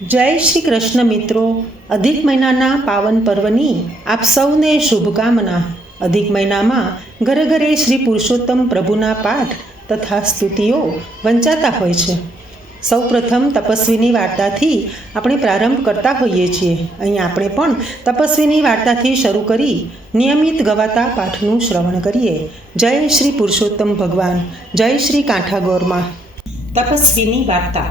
જય શ્રી કૃષ્ણ મિત્રો. અધિક મહિનાના પાવન પર્વની આપ સૌને શુભકામના. અધિક મહિનામાં ઘરે ઘરે શ્રી પુરુષોત્તમ પ્રભુના પાઠ તથા સ્તુતિઓ વંચાતા હોય છે. સૌ પ્રથમ તપસ્વીની વાર્તાથી આપણે પ્રારંભ કરતા હોઈએ છીએ. અહીં આપણે પણ તપસ્વીની વાર્તાથી શરૂ કરી નિયમિત ગવાતા પાઠનું શ્રવણ કરીએ. જય શ્રી પુરુષોત્તમ ભગવાન, જય શ્રી કાંઠાગોરમાં. તપસ્વીની વાર્તા.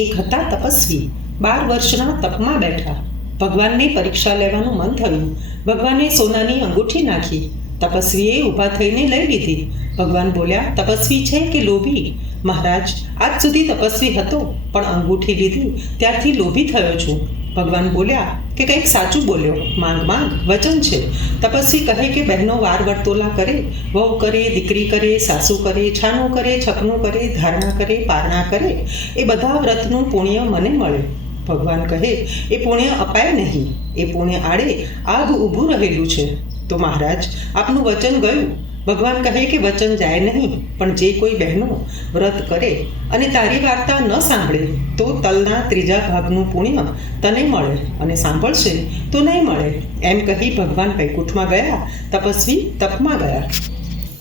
એક હતા તપસ્વી, 12 વર્ષના તપમાં બેઠા. ભગવાનની પરીક્ષા લેવાનું મન થયું. ભગવાને સોનાની અંગૂઠી નાખી. તપસ્વીએ ઊભા થઈને લઈ લીધી. ભગવાન બોલ્યા, તપસ્વી છે કે લોભી? મહારાજ, આજ સુધી તપસ્વી હતો, પણ અંગૂઠી લીધી ત્યારથી લોભી થયો છું. ભગવાન બોલ્યા કે કંઈક સાચું બોલ્યો, માંગ માંગ, વચન છે. તપસ્વી કહે કે બહેનો વાર વર્તોલા કરે, વહુ કરે, દીકરી કરે, સાસુ કરે, છાનું કરે, છકનું કરે, ધારણા કરે, પારણા કરે, એ બધા વ્રતનું પુણ્ય મને મળે. ભગવાન કહે, એ પુણ્ય અપાય નહીં, એ પુણ્ય આડે આગ ઊભું રહેલું છે. તો મહારાજ, આપનું વચન ગયું. ભગવાન કહે કે વચન જાય નહીં, પણ જે કોઈ બહેનો વ્રત કરે અને તારી વાર્તા ન સાંભળે તો તલના 3 ભાગનું પુણ્ય તને મળે, અને સાંભળશે તો નહીં મળે. એમ કહી ભગવાન વૈકુંઠમાં ગયા, તપસ્વી તપમાં ગયા.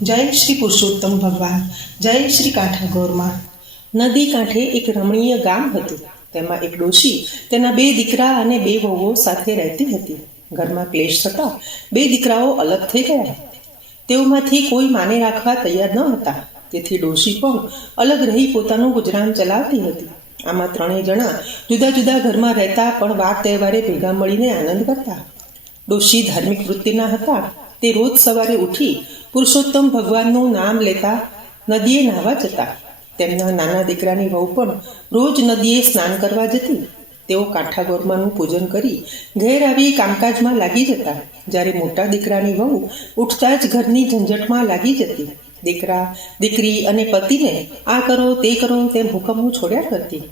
જય શ્રી પુરુષોત્તમ ભગવાન, જય શ્રી કાંઠાગોરમાં. નદી કાંઠે એક રમણીય ગામ હતું. તેમાં એક ડોશી તેના 2 દીકરા અને 2 વહુઓ સાથે રહેતી હતી. ઘરમાં ક્લેશ થતા 2 દીકરાઓ અલગ થઈ ગયા. તેઓમાંથી કોઈ માને રાખવા તૈયાર ન હતા. તેથી ડોશી પણ અલગ રહી પોતાનું ગુજરાન ચલાવતી હતી. આમાં 3 જણા જુદા જુદા ઘરમાં રહેતા, પણ વાર તહેવારે ભેગા મળીને આનંદ કરતા. ડોશી ધાર્મિક વૃત્તિના હતા. તે રોજ સવારે ઉઠી પુરુષોત્તમ ભગવાનનું નામ લેતા નદીએ નાહવા જતા. તેમના નાના દીકરાની વહુ પણ રોજ નદીએ સ્નાન કરવા જતી. તેઓ કાંઠાગોરમાનું પૂજન કરી ઘેર આવી કામકાજમાં લાગી જતા. જ્યારે મોટા દીકરાની વહુ ઉઠતા જ ઘરની ઝંઝટમાં લાગી જતી. દીકરા, દીકરી અને પતિને આ કરો તે કરો તેમ હુકમો છોડ્યા કરતી.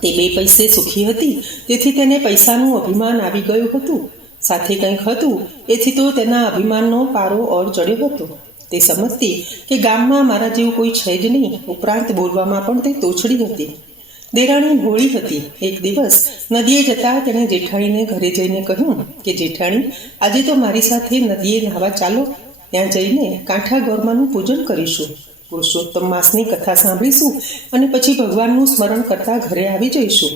તે 2 પૈસે સુખી હતી, તેથી તેને પૈસાનું અભિમાન આવી ગયું હતું. સાથે કંઈક હતું એથી તો તેના અભિમાનનો પારો ઓર ચડ્યો હતો. તે સમજતી કે ગામમાં મારા જેવું કોઈ છે જ નહીં. ઉપરાંત બોલવામાં પણ તે તોછડી હતી. દેરાણી ભોળી હતી. એક દિવસ નદીએ જતા તેણે જેઠાણીને ઘરે જઈને કહ્યું કે જેઠાણી, આજે તો મારી સાથે નદીએ નહાવા ચાલો. ત્યાં જઈને કાંઠાગોરમાનું પૂજન કરીશું, પુરુષોત્તમ માસની કથા સાંભળીશું અને પછી ભગવાનનું સ્મરણ કરતા ઘરે આવી જઈશું.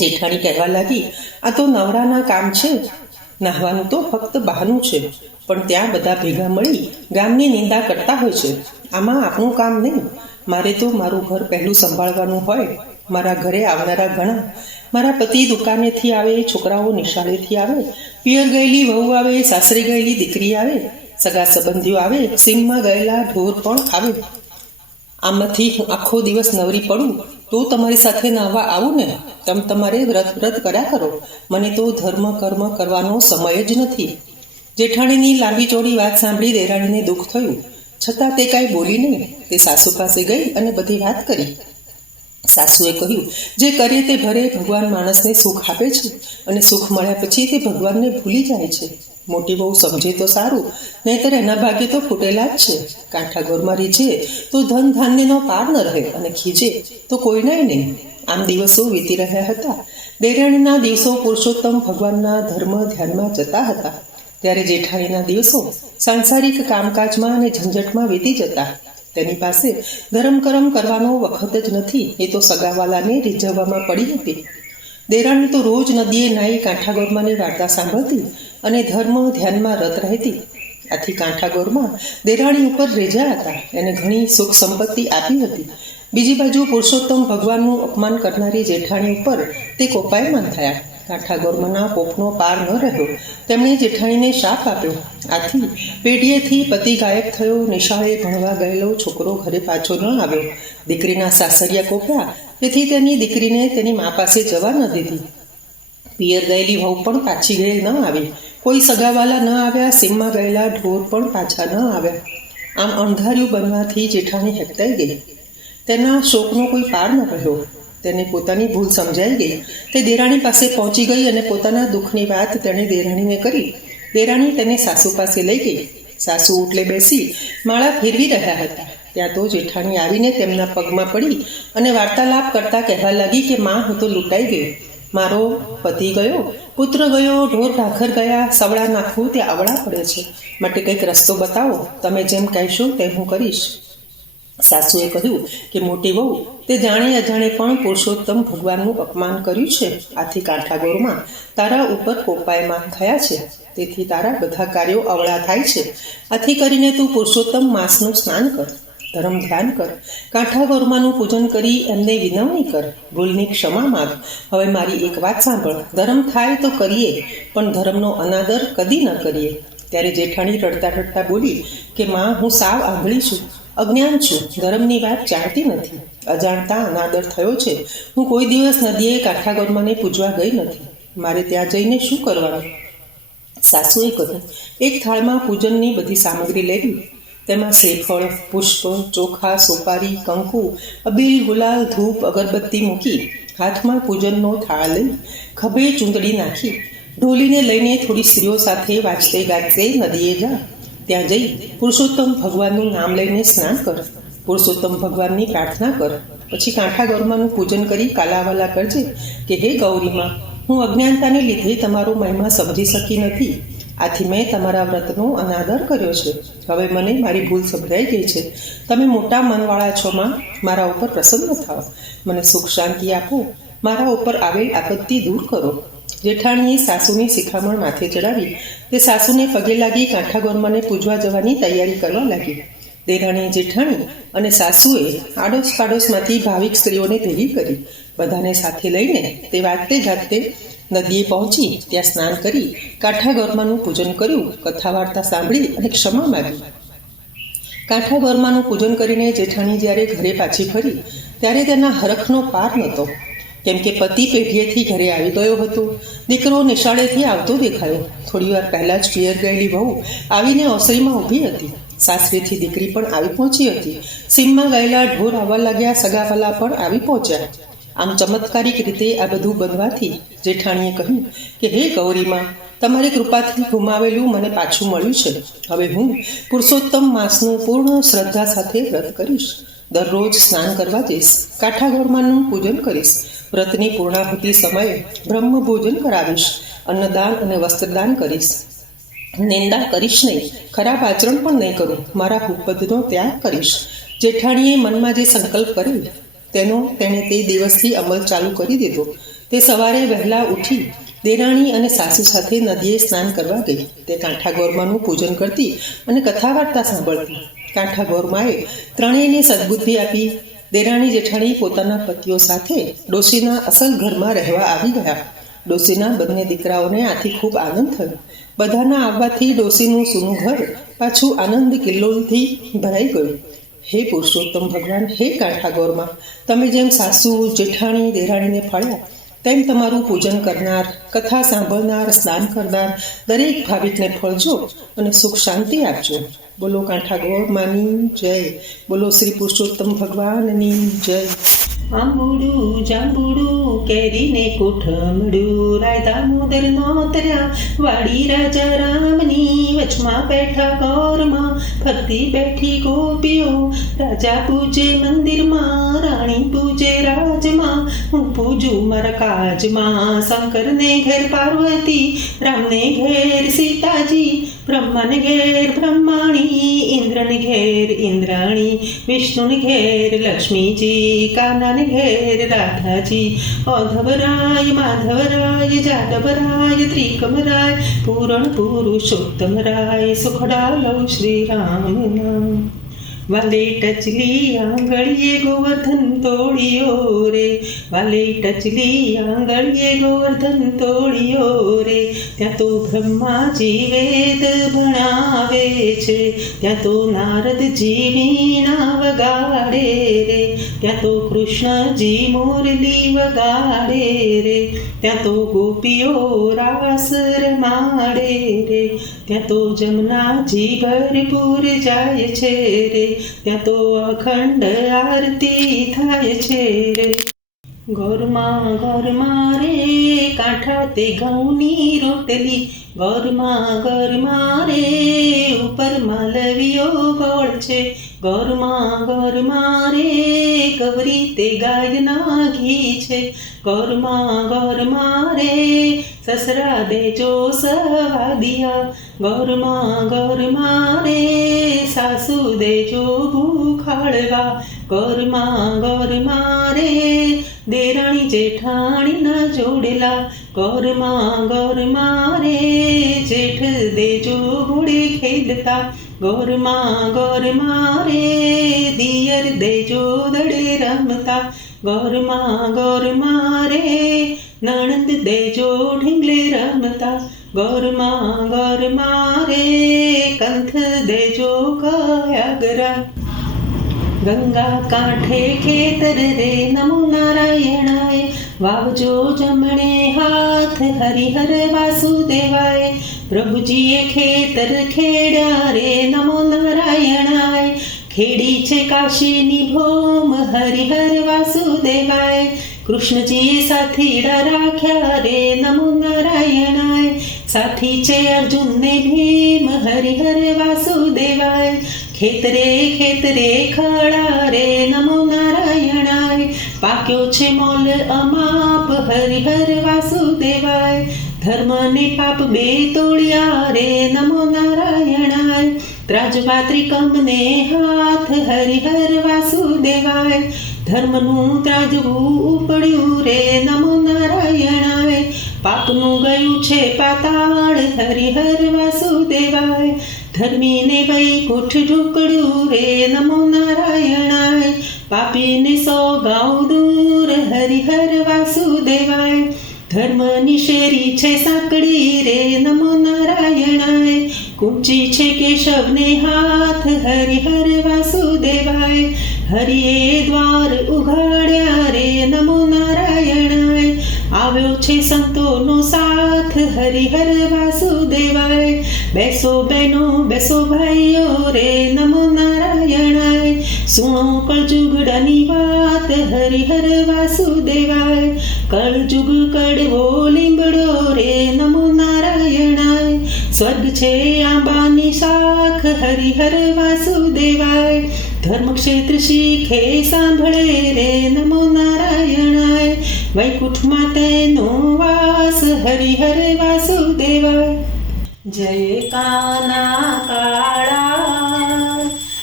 જેઠાણી કહેવા લાગી, આ તો નવરાના કામ છે. નાહવાનું તો ફક્ત બહાનું છે, પણ ત્યાં બધા ભેગા મળી ગામની નિંદા કરતા હોય છે. આમાં આપણું કામ નહીં. મારે તો મારું ઘર પહેલું સંભાળવાનું હોય. મારા ઘરે આવનારા ઘણા. મારા પતિ દુકાનેથી આવે, છોકરાઓ નિશાળેથી આવે, પિયર ગયેલી વહુ આવે, સાસરે ગયેલી દીકરી આવે, સગા સંબંધીઓ આવે, સીમમાં ગયેલા ઢોર પણ આવે. આમાંથી હું આખો દિવસ નવરી પડું તો તમારી સાથે નાહવા આવું ને? તમારે વ્રત કર્યા કરો. મને તો ધર્મ કર્મ કરવાનો સમય જ નથી. જેઠાણીની લાંબી ચોડી વાત સાંભળી દેરાણીને દુઃખ થયું, છતાં તે કાંઈ બોલી નહીં. તે સાસુ પાસે ગઈ અને બધી વાત કરી. સાસુએ કહ્યું, જે કરે તે ભરે. ભગવાન માણસને સુખ આપે છે, અને સુખ મળ્યા પછી તે ભગવાનને ભૂલી જાય છે. મોટી બહુ સમજે તો સારું, નહીંતર એના ભાગે તો ફૂટેલા જ છે. કાંઠાગોરમાં રીઝે તો ધન ધાન્યનો પાર ન રહે, અને ખીજે તો કોઈને નહીં. આમ દિવસો વીતી રહ્યા હતા. દેરાણીના દિવસો પુરુષોત્તમ ભગવાનના ધર્મ ધ્યાનમાં જતા હતા. ત્યારે જેઠાણીના દિવસો સાંસારિક કામકાજમાં અને ઝંઝટમાં વીતી જતા. તેની પાસે ધર્મ કરમ કરવાનો વખત જ નથી. એ તો સગાવાલાને રીઝવવામાં પડી હતી. દેરાણી તો રોજ નદીએ નાહી કાંઠાગોરમાની વાર્તા સાંભળતી અને ધર્મ ધ્યાનમાં રત રહેતી. આથી કાંઠાગોરમાં દેરાણી ઉપર રેજા હતા. એને ઘણી સુખ સંપત્તિ આપી હતી. બીજી બાજુ પુરુષોત્તમ ભગવાનનું અપમાન કરનારી જેઠાણી ઉપર તે કોપાયમાન થયા. કાંઠાગોરમાના કોપનો પાર ન રહ્યો. તેમણે જેઠાણીને શાપ આપ્યો. આથી પેઢીએથી પતિ ગાયબ થયો. નિશાળે ભણવા ગયેલો છોકરો ઘરે પાછો ન આવ્યો. દીકરીના સાસરિયા કોપ્યા, તેથી તેની દીકરીને તેની મા પાસે જવા ન દીધી. પિયર ગયેલી વહુ પણ પાછી ગઈ ન આવી. કોઈ સગાવાલા ન આવ્યા. સીમમાં ગયેલા ઢોર પણ પાછા ન આવ્યા. આમ અંધાર્યું બનવાથી જેઠાણી હેકતાઈ ગઈ. તેના શોકનો કોઈ પાર ન રહ્યો. તેને પોતાની ભૂલ સમજાઈ ગઈ. તે દેરાણી પાસે પહોંચી ગઈ અને પોતાના દુઃખની વાત તેણે દેરાણીને કરી. દેરાણી તેને સાસુ પાસે લઈ ગઈ. સાસુ ઓટલે બેસી માળા ફેરવી રહ્યા હતા. ત્યાં તો જેઠાણી આવીને તેમના પગમાં પડી અને વાર્તાલાપ કરતા કહેવા લાગી કે માં, હું તો લૂંટાઈ ગઈ. મારો પતિ ગયો, પુત્ર ગયો, ઢોર ઢાખર ગયા, સવડા નાખવું તે આવડા પડે છે. માટે કંઈક રસ્તો બતાવો. તમે જેમ કહેશો તેમ હું કરીશ. સાસુએ કહ્યું કે મોટી વહુ, તે જાણે અજાણે પણ પુરુષોત્તમ ભગવાનનું અપમાન કર્યું છે. આથી કાંઠાગોરમાં તારા ઉપર કોપાયમાન થયા છે. તેથી તારા બધા કાર્યો અવળા થાય છે. આથી કરીને તું પુરુષોત્તમ માસનું સ્નાન કર, ધર્મ ધ્યાન કર, કાંઠાગોરમાનું પૂજન કરી એમને વિનવણી કર, ભૂલની ક્ષમા માગ. હવે મારી એક વાત સાંભળ. ધર્મ થાય તો કરીએ, પણ ધર્મનો અનાદર કદી ન કરીએ. ત્યારે જેઠાણી રડતા રડતા બોલી કે માં, હું સાવ આંધળી છું, અજ્ઞાન છું, ધર્મની વાત જાણતી નથી. અજાણતા અનાદર થયો છે. હું કોઈ દિવસ નદીએ કાંઠાગોરમાને પૂજવા ગઈ નથી. મારે ત્યાં જઈને શું કરવાનું? સાસુએ કહ્યું, એક થાળમાં પૂજનની બધી સામગ્રી લેવી. તેમાં શ્રીફળ, પુષ્પ, ચોખા, સોપારી, કંકુ, અબીલ, ગુલાલ, ધૂપ, અગરબત્તી મૂકી હાથમાં પૂજનનો થાળ લઈ ખભે ચૂંદડી નાખી ઢોલીને લઈને થોડી સ્ત્રીઓ સાથે વાંચતે ગાજતે નદીએ જા. ત્યાં જઈ પુરુષોત્તમ ભગવાનનું નામ લઈને સ્નાન કર, પુરુષોત્તમ ભગવાનની પ્રાર્થના કર. પછી કાંઠાગોરમાનું પૂજન કરી કાલાવાલા કરજે કે હે ગૌરીમાં, હું અજ્ઞાનતાને લીધે તમારો મહિમા સમજી શકી નથી. આથી મેં તમારા વ્રતનો અનાદર કર્યો છે. હવે મને મારી ભૂલ સમજાઈ ગઈ છે. તમે મોટા મનવાળા છો માં, મારા ઉપર પ્રસન્ન થાઓ, મને સુખ શાંતિ આપો, મારા ઉપર આવેલ આપત્તિ દૂર કરો. જેઠાણીએ સાસુની શિખામણ માથે ચડાવી તે સાસુને પગે લાગી કાંઠાગોરમાને પૂજવા જવાની તૈયારી કરવા લાગી. દેરાણી જેઠાણી અને સાસુએ આડોશ પાડોશમાંથી ભાવિક સ્ત્રીઓને ભેગી કરી. બધાને સાથે લઈને તે વાજતે ગાજતે નદીએ પહોંચી ત્યાં સ્નાન કરી કાંઠાગોરમાનું પૂજન કર્યું, કથા વાર્તા સાંભળી અને ક્ષમા માગી. કાંઠાગોરમાનું પૂજન કરીને જેઠાણી જ્યારે ઘરે પાછી ફરી ત્યારે તેના હરખનો પાર નહોતો. કેમ કે પતિ પેઢીએથી ઘરે આવી ગયો હતો. દીકરો નિશાળેથી આવતો દેખાયો. થોડી વાર પહેલાં જ પિયર ગયેલી વહુ આવીને ઓસરીમાં ઊભી હતી. સાસરીથી દીકરી પણ આવી પહોંચી હતી. સીમમાં ગયેલા ઢોર આવવા લાગ્યા, સગાવાલા પણ આવી પહોંચ્યા. આમ ચમત્કારિક રીતે આ બધું બનવાથી જેઠાણીએ કહ્યું કે હે ગૌરીમાં, તમારી કૃપાથી ગુમાવેલું મને પાછું મળ્યું છે. હવે હું પુરુષોત્તમ માસનું પૂર્ણ શ્રદ્ધા સાથે વ્રત કરીશ. દરરોજ સ્નાન કરવા જઈશ, કાંઠાગોરમાનું પૂજન કરીશ. વ્રતની પૂર્ણાહુતિ સમયે બ્રહ્મ ભોજન કરાવીશ. અન્નદાન અને વસ્ત્રદાન કરીશ. નિંદા કરીશ નહીં, ખરાબ આચરણ પણ નહીં કરું. મારા ભૂપદનો ત્યાગ કરીશ. જેઠાણીએ મનમાં જે સંકલ્પ કર્યો તેણે તે દિવસથી અમલ ચાલુ કરી દીધો. તે સવારે વહેલા ઉઠી દેરાણી અને સાસુ સાથે નદીએ સ્નાન કરવા ગઈ. તે કાંઠાગોરમાનું પૂજન કરતી અને કથા વાર્તા સાંભળતી. કાંઠાગોરમાએ ત્રણેયને સદબુદ્ધિ આપી. દેરાણી જેઠાણી પોતાના પતિઓ સાથે ડોશીના અસલ ઘરમાં રહેવા આવી ગયા. ડોશીના બંને દીકરાઓને આથી ખૂબ આનંદ થયો. બધાના આવવાથી ડોશીનું સૂનું ઘર પાછું આનંદ કિલ્લોલથી ભરાઈ ગયું. હે પુરુષોત્તમ ભગવાન, હે કાંઠાગોરમાં, તમે જેમ સાસુ, જેઠાણી, દેરાણીને ફળ્યા તેમ તમારું પૂજન કરનાર, કથા સાંભળનાર, સ્નાન કરનાર દરેક ભાવિકને ફળજો અને સુખ શાંતિ આપજો. બોલો કાંઠાગોરમાની જય. બોલો શ્રી પુરુષોત્તમ ભગવાનની જય. આંબુડું જાંબુડું કેરીને કોઠમડું, રાય દામોદર નોતર્યા વાડી રાજા રામની. વચમાં બેઠા ગોરમાં, ફરતી બેઠી ગોપીઓ. રાજા પૂજે મંદિરમાં, રાણી પૂજે રાજમાં. હું પૂજું મારા કાજમાં. શંકરને ઘેર પાર્વતી, રામને ઘેર સીતાજી, બ્રહ્માને ઘેર બ્રહ્માણી, ઇન્દ્રને ઘેર ઇન્દ્રાણી, વિષ્ણુને ઘેર લક્ષ્મીજી, કાનાને ઘેર રાધાજી. ઓધવરાય, માધવરાય, જાદવરાય, ત્રિકમરાય, પૂરણ પુરુષોત્તમરાય, સુખડા લઉં શ્રી રામના. વાલે ટચલી આંગળીએ ગોવર્ધન તોડિયો રે, વાલે ટચલી આંગળીએ ગોવર્ધન તોડિયો રે. ત્યાં તો બ્રહ્માજી વેદ ભણાવે છે, ત્યાં તો નારદજી વીણા વગાડે રે, ત્યાં તો કૃષ્ણજી મુરલી વગાડે રે, ત્યાં તો ગોપીઓ રાસ રમાડે રે, ત્યાં તો જમનાજી ભરપૂર જાય છે રે, ત્યાં તો અખંડ આરતી થાય છે રે. ગોરમાં ગોરમાં રે કાંઠા તે ઘઉંની રોટલી, ગોરમાં ગોરમાં રે ઉપર માલવીઓ ગોળ છે, ઘરમાં રે કવરી તે ગાયના ઘી છે. ઘરમાં રે સસરા દેજો સવાદિયા. ઘરમાં રે સાસુ દેજો ભૂખાડવા. ઘરમાં રે દેરાણી જેઠાણીના જોડેલા. ઘરમાં રે જેઠ દેજો ઘોડે ખેલતા. ઘરમાં રે દિયર દેજો દડે રમતા. ઘરમાં રે નણંદ દેજો ઢીંગલે રમતા. ઘરમાં રે કંથ દેજો કયાગરા. ગંગા કાંઠે ખેતર રે નમો નારાયણાય. વાવજો જમણે હાથ હરિહર વાસુદેવાય. પ્રભુજીએ ખેતર ખેડ્યા રે નમો નારાયણાય. ખેડી છે કાશીની ભોમ હરિહર વાસુદેવાય. કૃષ્ણજીએ સાથીડા રાખ્યા રે નમો નારાયણાય. સાથી છે અર્જુનને ભીમ હરિહર વાસુદેવાય. ખેતરે ખડા રે નમો નારાયણાય. પાક્યો છે મોલ અમાપ હરિહર વાસુદેવાય. ધર્મને પાપ બે તોડ્યા રે નમો નારાયણાય. ત્રાજવા ત્રિકમને હાથ હરિહર વાસુદેવાય. ધર્મનું ત્રાજવું ઉપડ્યું રે નમો નારાયણાય. પાપનું ગયું છે પાતાળ હરિહર વાસુદેવાય. ધર્મીને વૈકુંઠ ઢુકડ્યું રે નમો નારાયણાય. પાપીને સો ગાઉ દૂર હરિહર વાસુદેવાય. ધર્મની શેરી છે સાંકડી રે નમો નારાયણાય. કૂંચી છે કેશવને હાથ હરિહર વાસુદેવાય. હરિએ દ્વાર ઉઘાડ્યા રે નમો નારાયણાય. આવ્યો છે સંતોનો સાથ હરિહર વાસુદેવાય. બેસો બહેનો બેસો ભાઈઓ રે નમો નારાયણાય. સુણો કળજુગડાની વાત હરિહર વાસુદેવાય. કળજુગ કડવો લીંબડો રે નમો નારાયણાય. સ્વર્ગ છે આંબાની શાખ હરિહર વાસુદેવાય. ધર્મક્ષેત્ર શીખે સાંભળે રે નમો નારાયણાય. વૈકુંઠમાં તેનો વાસ હરિહર વાસુદેવાય. જય કાના કાળા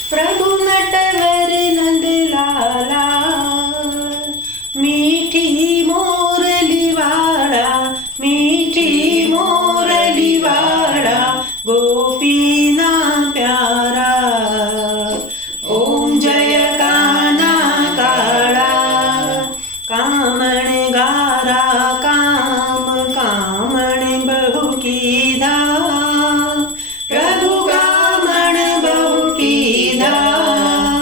પ્રભુ નટવર નંદલાલા. મીઠી મોરલી વાળા મીઠી મોરલી વાળા. ગોપીના પ્યારા. ઓમ જય કાના કાળા. કામણ ગારા કામણ બહુ કીધા. પ્રભુ કામણ બહુ કીધા.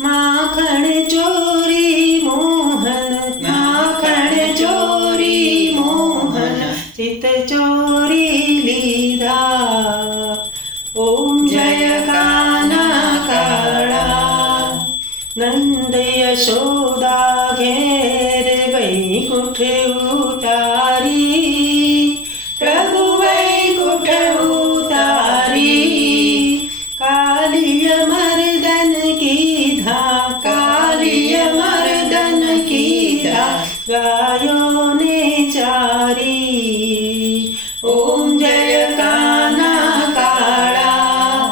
માખણ ચોરી મોહન માખણ ચોરી મોહન. ચિત ચોરી લીધા. ઓમ જય કાના કાળા. નંદ યશોદા ઘેર વૈકુંઠ ઉતારી. પ્રભુ વૈકુંઠ ઉતારી. કાલિય મર્દન કીધા કાલિય મર્દન કીધા. ગાયોને ચારી. ઓમ જય કાના કાળા.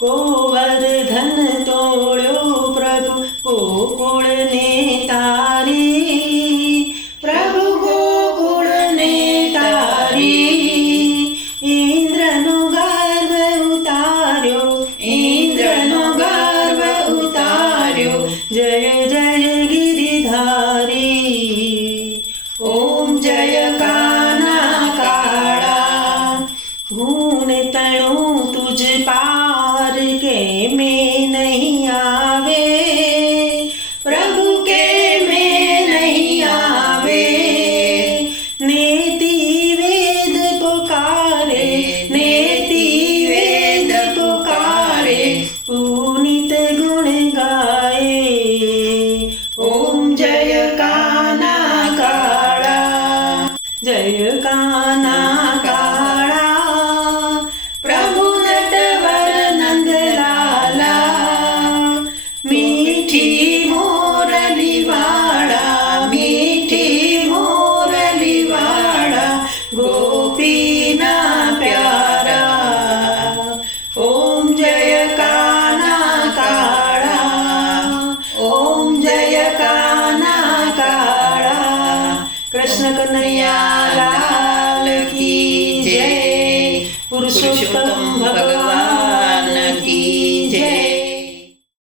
ગોવર્ધન તોળ્યો પ્રભુ ગોકુળને તારી. પ્રભુ ગોકુળને તારી. ઇન્દ્રનો ગર્વ ઉતાર્યો ઇન્દ્રનો ગર્વ ઉતાર્યો. જય જય ગિરિધારી. ઓમ જય કાના કાળા. ગુણ તણું તુજ પાર કે મેં નહીં આવે. પ્રભુ કે મેં નહીં આવે. નેતિ વેદ પુકારે નેતિ વેદ પુકારે. પુનિત ગુણ ગાય. ઓમ જય કાના કાળા. જય કાના કાળા. પ્રભુ નટવર નંદલાલા. ગોપીના પ્યારા. ઓમ જય કાના કાળા, ઓમ જય કાના કાળા. કૃષ્ણ કનૈયા લાલ કી જય. પુરુષોત્તમ ભગવાન